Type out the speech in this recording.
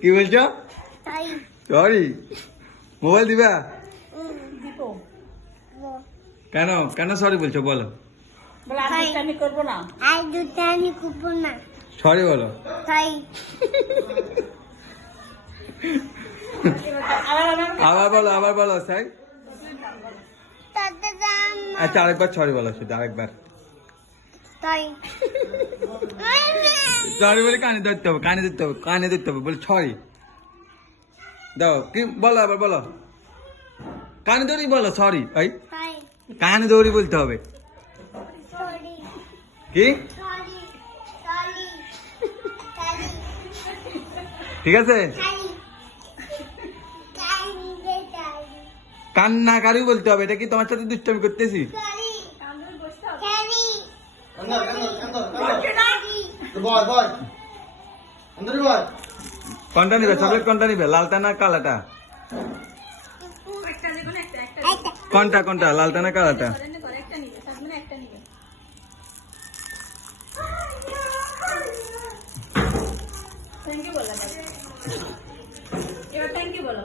কি বলছো? Sorry. Mobile দিবা? কেন কেন সরি বলছো বলো? সরি বলো। আবার বলো সাই। আচ্ছা আরেকবার সরি বলো, শুধু আরেকবার সরি বলে কানে ধরতে হবে, কানে ধরতে হবে বলে সরি দাও। কি বলো আবার বলো, কানে ধরি বলো সরি। ভাই কানে ধরি বলতে হবে। কি ঠিক আছে? কান্না কারি বলতে হবে। এটা কি তোমার সাথে দুষ্টামি করতেছি? কোনটা নিবে? চকলেট কোনটা নিবে, লালটা না কালাটা? কোনটা লালটা না কালাটা? থ্যাংক ইউ বলো।